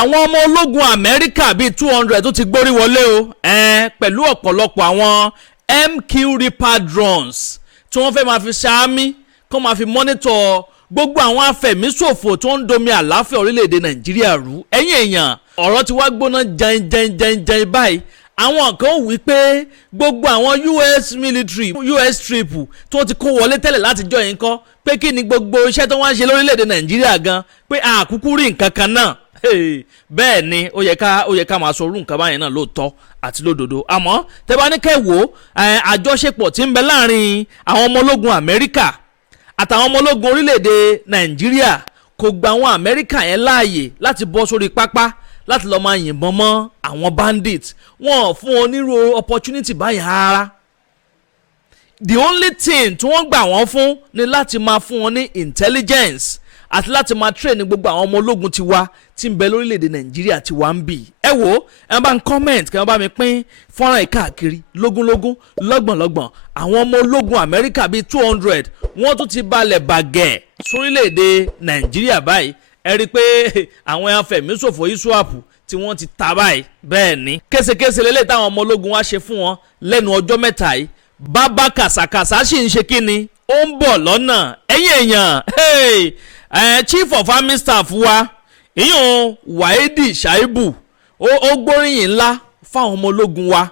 àwọn ọmọ ológun Amẹ́ríkà bíi 200 tó ti gbórí wọlé o pẹ̀lú ọ̀pọ̀lọpọ̀ àwọn MQ Reaper drones tí wọ́n fẹ́ máa fi ṣáámí kó máa fi mọ́nítọ̀ gbogbo àwọn afẹ̀míṣòfò tó ń domi àlàáfíà orílẹ̀-èdè Nàìjíríà rú. ẹ̀yin èèyàn ọ̀rọ̀ ti wá gbóná jẹun báyìí. àwọn kan wí pé gbogbo àwọn US military US trip tó ti kó wọlé tẹ́lẹ̀ látijọ́ yìí kọ́ pé kí ni gbogbo iṣẹ́ tó wá ń ṣe lórílẹ̀‐èdè Nàìjíríà gan pé àkúkú rí nǹkan kan náà. bẹ́ẹ̀ ni ó yẹ ká máa sọ orú nǹkan báyìí náà lóòótọ́ àti lódodo. àmọ́ tẹ́ bá ní kẹ́ wò àjọṣepọ̀ tí ń bẹ láàrin àwọn ọmọ ológun Amẹ́ríkà àtàwọn ọmọ ológun orílẹ̀‐èdè Nàìjíríà kò gba àwọn Amẹ́ríkà yẹn láàyè láti bọ́ sórí pápá láti lọ́ọ́ máa yìnbọn mọ́ àwọn bandit. wọn ò fún wọn nírú opportunity báyìí rárá. the only thing tí wọ́n gbà wọ́n fún ni láti máa fún wọn ní intelligence àti láti máa train gbogbo àwọn ọmọ ológun tiwa tí ń bẹ lórílẹ̀‐èdè Nàìjíríà tí wà ń bì. ẹ wo ẹ bá ń comment kí wọ́n bá mi pín fọ́nrán ìkáàkiri lógúnlógún lọ́gbọ̀nlọ́gbọ̀n àwọn ọmọ ológun Amẹ́ríkà bíi 200 wọ́n tún ti balẹ̀ bàgẹ́ sórílẹ̀‐èdè Nàìjíríà báyìí. ẹ rí i pé àwọn afẹ̀míṣòfò ISWAP tí wọ́n ti ta báyìí. bẹ́ẹ̀ ni késekése lélẹ̀ táwọn ọmọ ológun wá ṣe fún wọn lẹ́nu ọjọ́ mẹ́ta yìí. bàbá kàsàkàsà sì ń ṣe kí ni ó ń bọ̀ lọ́nà. ẹ̀yin èèyàn chief of army staff wa ìyún Wahidi Shaibu ó gbóríyìn ńlá fáwọn ọmọ ológun wa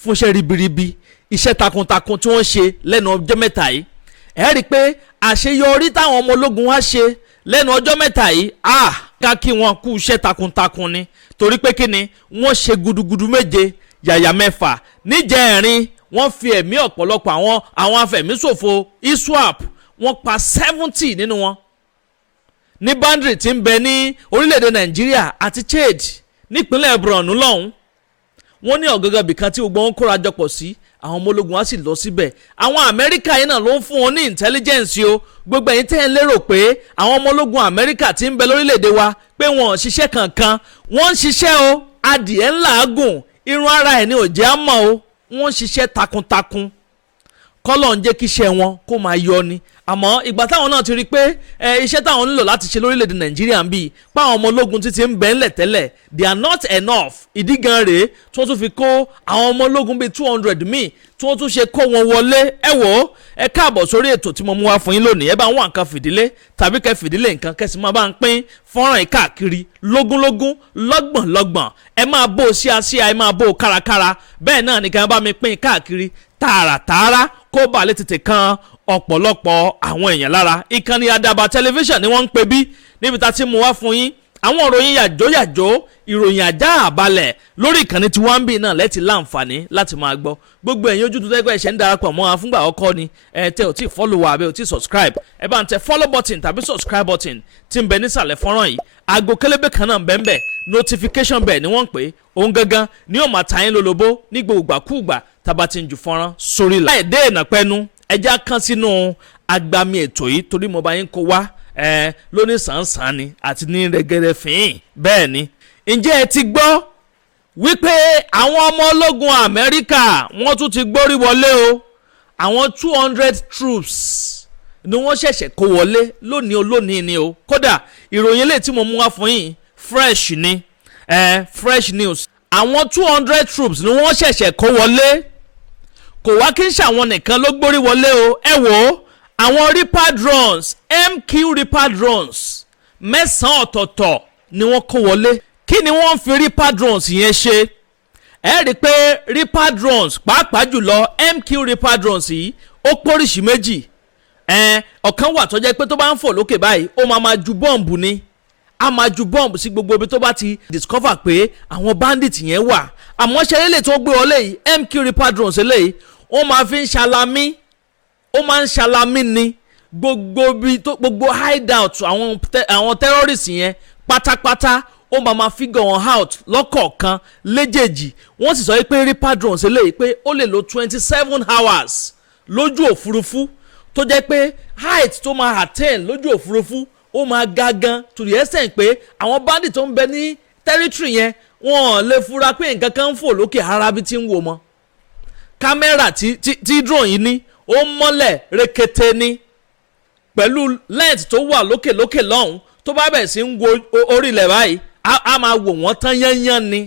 fún iṣẹ́ ribiribi iṣẹ́ takuntakun tí wọ́n ṣe lẹ́nu ọjọ́ mẹ́ta yìí. ẹ rí i pé àṣeyọrí táwọn ọmọ ológun wa ṣe lẹ́nu ọjọ́ mẹ́ta yìí ká kí wọn kú iṣẹ́ takuntakun ni torí pé kí ni wọ́n ṣe gudugudu méje yàyà mẹ́fà níjẹ̀rin wọ́n fi ẹ̀mí ọ̀pọ̀lọpọ̀ àwọn afẹ̀míṣòfò ISWAP wọ́n pa 70 nínú wọn ní boundary tí ń bẹ ní orílẹ̀-èdè Nàìjíríà àti Chad nípínlẹ̀ Borno lọ́hùn. wọ́n ní ọ̀gángan bìkan tí gbogbo wọn kóra jọpọ̀ sí àwọn ọmọ ológun wa sì lọ síbẹ̀. àwọn Amẹ́ríkà yìí náà ló ń fún wọn ní intelligence o. gbogbo ẹ̀yin tẹ́ ẹ lérò pé àwọn ọmọ ológun Amẹ́ríkà tí ń bẹ lórílẹ̀‐èdè wa pé wọn ò ṣiṣẹ́ kankan wọ́n ń ṣiṣẹ́ o. adìẹ ńlá gùn irun ara ẹ̀ ní òjẹ́ àmọ́ o wọ́n ń ṣiṣẹ́ takuntakun kọ́lọ̀ ń jẹ́ kí iṣẹ́ wọn kó máa yọ ni. àmọ́ ìgbà táwọn náà ti rí i pé iṣẹ́ táwọn nílò láti ṣe lórílẹ̀‐èdè Nàìjíríà ń bí pa àwọn ọmọ ológun títí ń bẹ ńlẹ̀ tẹ́lẹ̀ they are not enough. ìdí gan rèé tí wọ́n tún fi kó àwọn ọmọ ológun bíi 200 míì tí wọ́n tún ṣe kó wọn wọlé. ẹ wò ó ẹ káàbọ̀ sórí ètò tí mo mú wá fún yín lónìí. ẹ bá ń wá nǹkan fìdílé tàbí kẹ́ fìdílé nǹkan kẹ́sì máa bá ń pín fọ́nrán ìkáàkiri lógúnlógún lọ́gbọ̀nlọ́gbọ̀n. ẹ máa bó o síasíá ẹ máa bó o kárakára bẹ́ẹ̀ náà ni kẹ́ bá mi pín káàkiri tààràtààrà kó bàa lè tètè kan ọ̀pọ̀lọpọ̀ àwọn èèyàn lára. ìkànnì Àdàbà tẹlifíṣàn ni wọ́n ń pè bí níbi tá a ti mú wá fún yín àwọn ìròyìn yàjóyàjó ìròyìn àjá àbalẹ̀ lórí ìkànnì tí wọ́n ń bì náà lẹ́tì láǹfààní láti máa gbọ́. gbogbo ẹ̀yin ojú tó tẹ́gbẹ́ ẹ̀ṣẹ̀ ń darapọ̀ mọ́ wa fúngbà ọkọ ni tẹ ò tí ì follow wa àbẹ́ ò tí ì subscribe ẹ bá ń tẹ follow button tàbí subscribe button tí ń bẹ nísàlẹ̀ fọ́nrán yìí. aago kélébé kan náà bẹ́ẹ̀ notification bell ni wọ́n ń pè é òun gangan ni yóò máa ta yín lólobó ní gbogbogbàkúùgbà tàbá ti ń ju fọ́nrán sórí la. láì dé ìnàpẹ́nu ẹja kan sínú agbami ètò yìí torí mo bá yín kó wá lóní sàn-sàn ni àti ní rẹ̀gẹ̀rẹ̀ fín. bẹ́ẹ̀ ni ǹjẹ́ ẹ ti gbọ́ wípé àwọn ọmọ ológun Amẹ́ríkà wọ́n tún ti gbórí wọlé o. àwọn 200 troops ni wọ́n ṣẹ̀ṣẹ̀ kó wọlé lónìí ni o. kódà ìròyìn eléyìí tí mo mú wá fún yín fresh ni fresh news. àwọn 200 troops ni wọ́n ṣẹ̀ṣẹ̀ kó wọlé kò wá kí n ṣàwọn nìkan ló gbórí wọlé o. ẹ wò ó àwọn Reaper drones MQ Reaper drones 9 ọ̀tọ̀ọ̀tọ̀ ni wọ́n kó wọlé. kí ni wọ́n fi Reaper drones yẹn ṣe? ẹ rí i pé Reaper drones pàápàá jùlọ MQ Reaper drones yìí ó póríṣi méjì. ọ̀kan wà tó jẹ́ pé tó bá ń fò lókè báyìí ó máa ju bọ́ǹbù ni a máa ju bọ́ǹbù sí gbogbo ibi tó bá ti discover pé àwọn bandit yẹn wà. àmọ́ ṣe eléyìí tó gbé wọlé yìí MQ Reaper drones eléyìí ó máa fi ń ṣalamí ó máa ń ṣalamí ni gbogbo hideout àwọn terrorists yẹn pátápátá ó máa figure wọn out lọ́kọ̀ọ̀kan léjèèjì. wọ́n sì sọ pé Reaper drones eléyìí pé ó lè lo 27 hours lójú òfurufú tó jẹ́ pé height tó máa attain lójú òfurufú ó máa ga gan to the extent pé àwọn bandit tó ń bẹ ní territory yẹn wọ́n lè fura pé nǹkan kan ń fò lókè arabi tí ń wò mọ́. kámẹ́rà tí drone yìí ní ó mọ́lẹ̀ rekete ní pẹ̀lú lens tó wà lókè lọ́hùn tó bá bẹ̀ sí ń wo orílẹ̀ báyìí a máa wò wọ́n tán yányán ni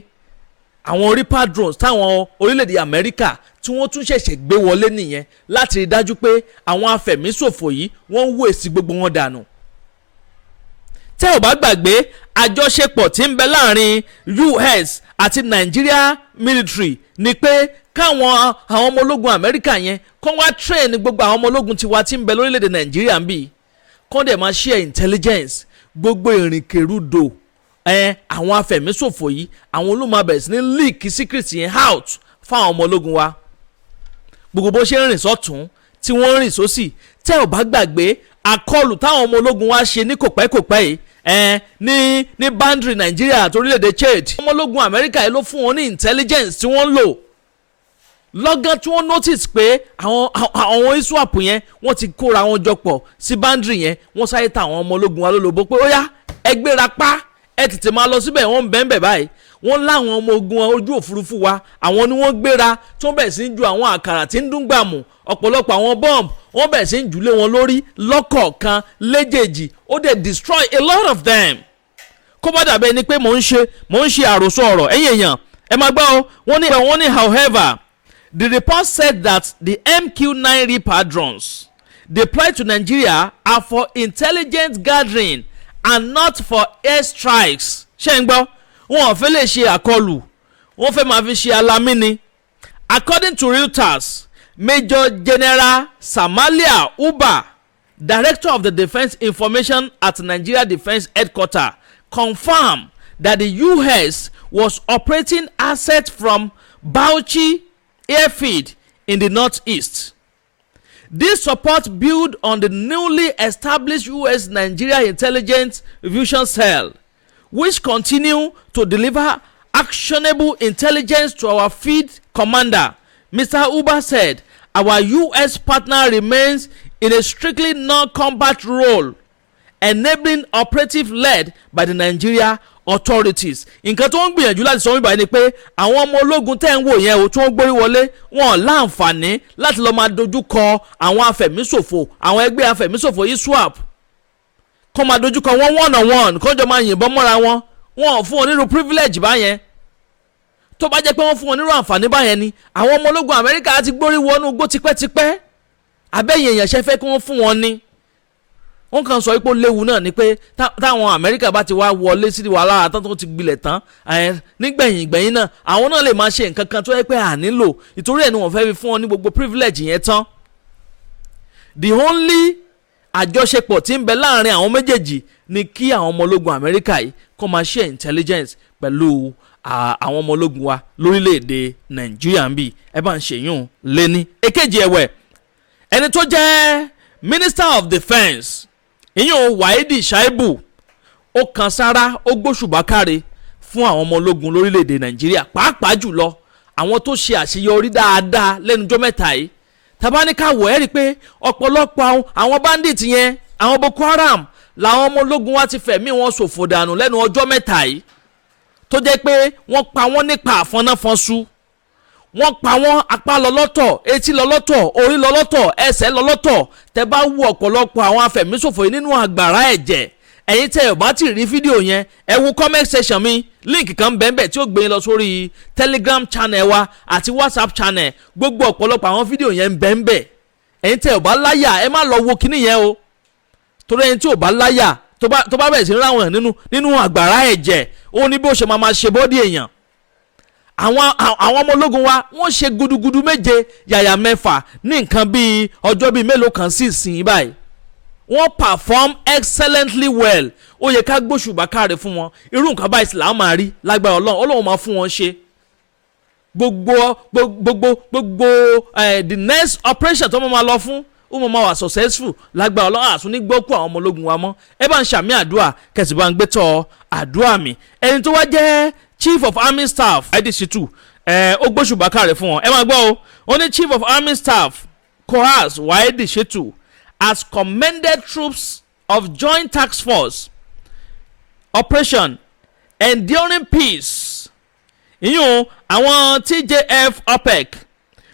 àwọn Reaper drones táwọn orílẹ̀-èdè Amẹ́ríkà tí wọ́n tún ṣẹ̀ṣẹ̀ gbé wọlé nìyẹn láti rí dájú pé àwọn afẹ̀míṣòfò yìí wọ́n ń wò èsì gbogbo wọn dànù. tẹ́ ò bá gbàgbé àjọṣepọ̀ tí ń bẹ láàrin US àti Nigeria military ni pé káwọn àwọn ọmọ ológun Amẹ́ríkà yẹn kọ́ wá train gbogbo àwọn ọmọ ológun tiwa tí ń bẹ lórílẹ̀‐èdè Nàìjíríà ń bì kọ́ dẹ̀ máa share intelligence gbogbo ìrìnkèrúdò àwọn afẹ̀míṣòfò yìí àwọn olóòmà bẹ̀rẹ̀ sí ní leak secret yẹn out fáwọn ọmọ ológun wa gbogbo bó ṣe ń rìn sọ́tún tí wọ́n ń rìn sósì tẹ́ ò bá gbàgbé àkọlù táwọn ọmọ ológun wa ṣe ní kòpẹ́kòpẹ́ yìí ní boundary Nàìjíríà àti orílẹ̀-èdè Chad ọmọ ológun Amẹ́ríkà yìí ló fún wọn ní intelligence tí wọ́n ń lò lọ́gán tí wọ́n notice pé àwọn ISWAP yẹn wọ́n ti kóra wọn jọ pọ̀ sí boundary yẹn wọ́n sáré ta àwọn ọmọ ológun wa lólobó pé ó yá ẹ gbéra pa ẹ tètè máa lọ síbẹ̀ wọ́n ń bẹ́ẹ̀ báyìí wọ́n láwọn ọmọ ogun ojú òfurufú wa àwọn ni wọ́n gbéra tó bẹ̀ sí ju àwọn àkàrà tí ń dún gbàmù ọ̀pọ̀lọpọ̀ àwọn bomb wọ́n bẹ̀ sí jùlé wọn lórí lọ́kọ̀ọ̀kan léjèèjì ó dẹ̀ destroy a lot of them. kó bá dàbẹ́ ni pé mò ń ṣe àròsọ ọ̀rọ̀ ẹ̀yìn èèyàn ẹ máa gbọ́ wọ́n ní however the report said that the MQ-9 Reaper drones deployed to Nigeria are for intelligence gathering and not for air strikes. ṣé ń gbọ́ wọn ò fẹ́ lè ṣe àkọlù wọ́n fẹ́ máa fi ṣe alamí ni. According to Reuters, Major General Samalia Uba, Director of the Defense Information at Nigeria Defense Headquarters, confirmed that the US was operating assets from Bauchi airfield in the northeast. This support built on the newly established US-Nigeria Intelligence Fusion Cell, which continue to deliver actionable intelligence to our field commander. Mr. Uba said, our US partner remains in a strictly non-combat role, enabling operative led by the Nigeria authorities. nǹkan tó ń gbìyànjú láti sọ wípé ni pé àwọn ọmọ ológun tẹ́ ń wò yẹn o tí wọ́n gbórí wọlé wọn láǹfààní láti lọ́ọ́ máa dojú kọ àwọn afẹ̀míṣòfò àwọn ẹgbẹ́ afẹ̀míṣòfò ISWAP kọ́ máa dojú kọ wọ́n one on one kọ́jọ́ máa yìnbọn mọ́ra wọn ò fún wọn nírú privilege báyẹn tó bá jẹ́ pé wọ́n fún wọn nírú àǹfààní báyẹn ni àwọn ọmọ ológun Amẹ́ríkà ti gbórí wọnú igbó tipẹ́tipẹ́ abẹ́yẹn èèyàn ṣe fẹ́ kí wọ́n fún wọn ni wọ́n kàn sọ ipò léwu náà ni pé táwọn Amẹ́ríkà bá ti wá wọlé sí wàhálà tán tó ti gbilẹ̀ tán nígbẹ̀yìn náà àwọn náà lè máa ṣe nǹkan kan tó yẹ pé à nílò ìtorí ẹ̀ ni wọ́n fẹ́ fi fún wọn ní gbogbo privilege yẹn tán. The only àjọṣepọ̀ tí ń bẹ láàrin àwọn méjèèjì ni kí àwọn ọmọ ológun Amẹ́ríkà yìí kó máa share intelligence pẹ̀lú àwọn ọmọ ológun wa lórílẹ̀‐èdè Nàìjíríà ń bì ẹ bá ń ṣèyún lẹ́ni. èkejì ẹ̀wẹ̀ ẹni tó jẹ́ Minister of Defence ìyẹn Wáídì Ṣáíbù ó kan sára ó gbóṣùbà káre fún àwọn ọmọ ológun lórílẹ̀‐èdè Nàìjíríà pàápàá jùlọ àwọn tó ṣe àṣeyọrí dáadáa lẹ́nujọ́ mẹ́ta yìí tabaníkàwọ̀ ẹ́ rí i pé ọ̀pọ̀lọpọ̀ àwọn bandit yẹn àwọn Boko Haram làwọn ọmọ ológun wa ti fẹ̀mí wọn ṣòfò dànù lẹ́nu ọjọ́ mẹ́ta yìí tó jẹ́ pé wọ́n pa wọ́n nípa àfọnáfọ́nsú wọ́n pa wọ́n apá lọ́lọ́tọ̀ etí lọ́lọ́tọ̀ orí lọ́lọ́tọ̀ ẹsẹ̀ lọ́lọ́tọ̀ tẹ́ bá wo ọ̀pọ̀lọpọ̀ àwọn afẹ̀míṣòfò yìí nínú àgbàrá ẹ̀jẹ̀ ẹ̀yin tẹ́ ẹ̀ bá ti rí fídíò yẹn ẹ wo comment section mi link kan bẹ́ẹ̀ tí ó gbé yín lọ sórí Telegram channel wa àti WhatsApp channel gbogbo ọ̀pọ̀lọpọ̀ àwọn fídíò yẹn ń bẹ́ẹ̀ ẹ̀yin tẹ́ ẹ̀ bá láyà ẹ má lọ wo kíní yẹn o torí ẹni tí ò bá láyà tó bá bẹ̀rẹ̀ sí ráwọn nínú àgbàrá ẹ̀jẹ̀ ó ní bí ó ṣe máa ṣe bọ́dí èèyàn àwọn ọmọ ológun wa wọ́n ṣe gudugudu méje yàyà mẹ́fà ní nǹkan bíi ọjọ́ bíi mélòó kan sí ìsìn báyìí wọ́n perform excellently well ó yẹ ká gbóṣùbà káre fún wọn irú nǹkan báyìí sì làá máa rí lágbára Ọlọ́run máa fún wọn ṣe gbogbo the next operation tó máa lọ fún ó máa wà successful lágbára Ọlọ́run àtún ní gbọ́kú àwọn ọmọ ológun wa mọ́ ẹ bá ń ṣàmì àdúrà kẹsì bá ń gbé tọ́ àdúrà mi ẹni tó wá jẹ́ Chief of Army Staff IDC2 ó gbóṣùbà káre fún wọn ẹ máa gbọ́ o ó ní Chief of Army Staff Coas Wáídì Ṣítù has commended troops of Joint Task Force Operation Enduring Peace ìyún àwọn TJF OPEC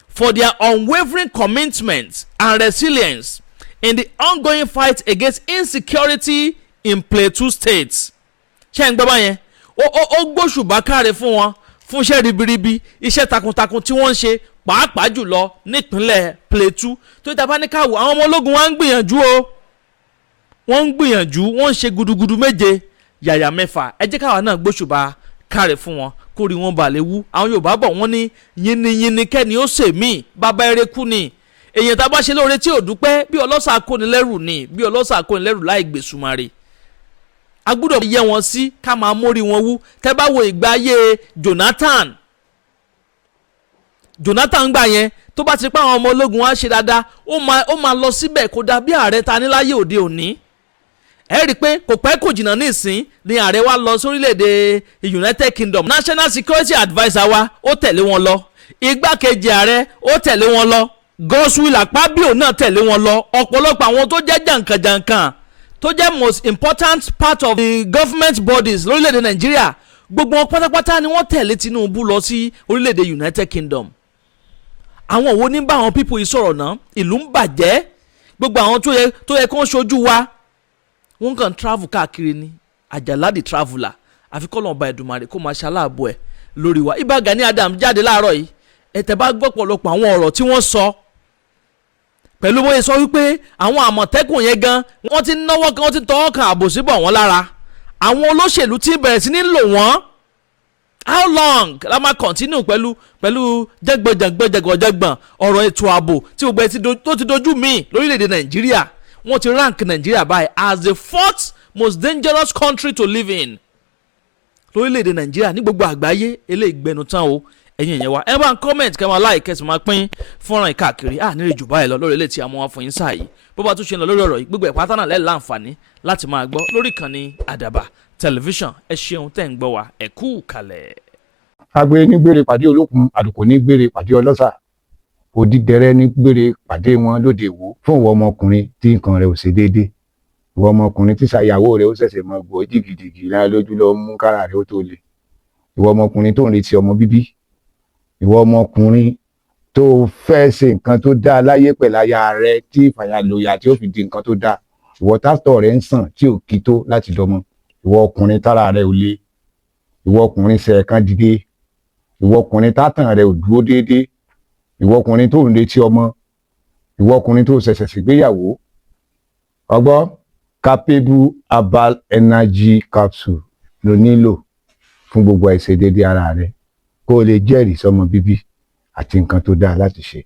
for their unwavering commitment and resilience in the ongoing fight against insecurity in Plateau State. ṣé ń gbọ́ báyẹn ó gbóṣùbà káre fún wọn fún iṣẹ́ ribiribi iṣẹ́ takuntakun tí wọ́n ń ṣe pàápàá jùlọ nípínlẹ̀ Plateau tó ta bá ní káwọ́ àwọn ọmọ ológun wa ń gbìyànjú o wọ́n ń gbìyànjú wọ́n ń ṣe gudugudu méje yàyà mẹ́fà ẹ jẹ́ káwa náà gbóṣùbà káre fún wọn kórì wọn bà lè wú àwọn Yorùbá bọ̀ wọ́n ní yìnyínyìnyín kẹ́ni ó sèmí bàbá erékù ni èèyàn tá a bá ṣe lóore tí ò dúpẹ́ bí ọlọ́sà akónilẹ́rù ni bí ọlọ́sà akónilẹ́rù láì gbèsùmarè a gbúdọ̀ yẹ wọn sí ká máa mórí wọn wú tẹ́ bá wo ìgbà ayé Jonathan gbà yẹn tó bá ti pa àwọn ọmọ ológun wa ṣe dáadáa ó máa lọ síbẹ̀ kó dà bí ààrẹ ta ní láyé òde òní ẹ rí i pé kò pẹ́ kò jìnnà nísìn ni ààrẹ wa lọ sórílẹ̀‐èdè United Kingdom National Security Adviser wa ó tẹ̀lé wọn lọ igbákejì ààrẹ ó tẹ̀lé wọn lọ Godswill Akpabio náà tẹ̀lé wọn lọ ọ̀pọ̀lọpọ̀ àwọn tó jẹ́ jàǹkànjàǹkàn tó jẹ́ most important part of the government bodies lórílẹ̀‐èdè Nàìjíríà gbogbo wọn pátápátá ni wọ́n tẹ̀lé Tinubu lọ sí orílẹ̀‐èdè United Kingdom àwọn wo ní bá àwọn people yìí sọ̀rọ̀ náà ìlú ń bàjẹ́ gbogbo àwọn tó yẹ kó ń ṣojú wa wọ́n kàn travel káàkiri ni Àjàlá the traveller àfi kọ́ lọ́nba Èdùmàrè kó máa ṣaláàbò ẹ̀ lórí wa Ìbà Gani Adams jáde láàárọ̀ yìí ẹ̀tẹ̀ bá gbọ́ pọ̀lọpọ̀ àwọn ọ̀rọ̀ tí wọ́n sọ pẹ̀lú bóyá sọ wípé àwọn àmọ̀tẹ́kùn yẹn gan wọ́n ti náwó kan wọ́n ti tọwọ́ kan àbòsí bọ̀ wọ́n lára àwọn olóṣèlú ti bẹ̀rẹ̀ sí ní lò wọ́n how long la máa continue pẹ̀lú jẹgbọ̀jẹgbọ̀n ọ̀rọ̀ ètò ààbò tí gbogbo ẹ̀ tó ti dojú míì lórílẹ̀‐èdè Nàìjíríà wọ́n ti rank Nàìjíríà báyìí as the fourth most dangerous country to live in lórílẹ̀‐èdè Nàìjíríà ní gbogbo àgbáyé eléyìí gbẹnu tán o ẹ̀yin ìyẹn wa ẹ bá ń comment kẹ́ máa like kẹ́sì máa pín fọ́nrán ìkáàkiri nílẹ̀ jù báyìí lọ lórí ilé tí a mú wá fún yín sáà yìí bó bá tún ṣe ń lọ lórí ọ̀rọ̀ yìí gbogbo ẹ̀pátá náà lẹ́ẹ̀ láǹfààní láti máa gbọ́ lórí ìkànnì Àdàbà tẹlifíṣàn ẹ ṣeun tẹ́ ń gbọ́ wa ẹ kú kalẹ̀. agbe ní gbére pàdé olókun àlùkò ní gbére pàdé ọlọ́sà òdìdẹrẹ́ ní gbére pàdé wọn lóde ìwò fún ìwọ ọmọkùnrin tí nǹkan rẹ̀ ò ṣe déédé ìwọ ọmọkùnrin tí ṣàyàwó rẹ̀ ó ṣẹ̀ṣẹ̀ mọ gbọ́ jìgìjìgì lára lójú lọ mú kára rẹ̀ ó tó le ìwọ ọmọkùnrin tó ń retí ọmọ bíbí ìwọ ọmọkùnrin tó fẹ́ ṣe nǹkan tó dáa láyé pẹ̀lú aya rẹ̀ tí ìfàyàlòyà tí ó fi di nǹkan tó dáa ìwọ tásítọ̀ rẹ̀ ń sàn tí ò kí tó láti dọmọ ìwọ ọkùnrin tára rẹ̀ ò le ìwọ ọkùnrin ṣe ẹ̀kan dìde ìwọ ọkùnrin tátàn rẹ̀ ò dúró déédéé ìwọ ọkùnrin tó ń retí ọmọ ìwọ ọkùnrin tó ṣẹ̀ṣẹ̀ ṣègbéyàwó ọgbọ́ capable herbal energy capsule ló nílò fún gbogbo àìṣedéédéé ara rẹ̀ kó o lè jẹ́rìí sọmọ bíbí àti nǹkan tó dáa láti ṣe.